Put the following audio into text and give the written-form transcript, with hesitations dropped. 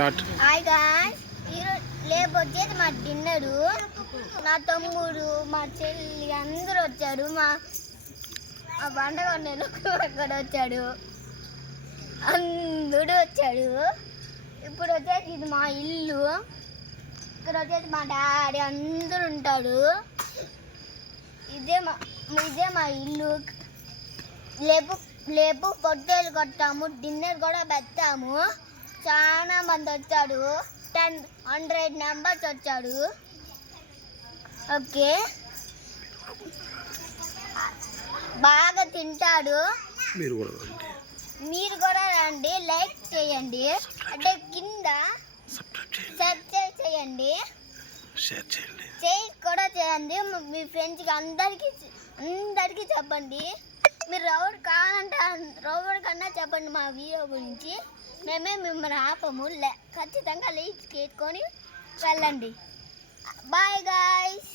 Hi guys, రేపు వచ్చేది మా డిన్నరు. నా తమ్ముడు, మా చెల్లి అందరూ వచ్చారు. మా బండగొండలు అక్కడ వచ్చాడు, అందరూ వచ్చాడు. ఇప్పుడు వచ్చేసి ఇది మా ఇల్లు. ఇక్కడ వచ్చేసి మా డాడీ అందరూ ఉంటాడు. ఇదే మా ఇల్లు. లేపు పొట్టేలు కొట్టాము, డిన్నర్ కూడా పెట్టాము. చాలా మంది వచ్చాడు, 100 మెంబర్స్ వచ్చాడు. ఓకే, బాగా తింటాడు. మీరు కూడా రండి, లైక్ చేయండి, అంటే కింద సబ్స్క్రైబ్ చేయండి, షేర్ కూడా చేయండి. మీ ఫ్రెండ్స్కి అందరికీ చెప్పండి. మీరు ఎవరు కావాలంటే ఎవరి కన్నా చెప్పండి మా వీడియో గురించి. మేమే మిమ్మల్ని ఆపము, ఖచ్చితంగా లైక్ చేసుకొని వెళ్ళండి. Bye guys.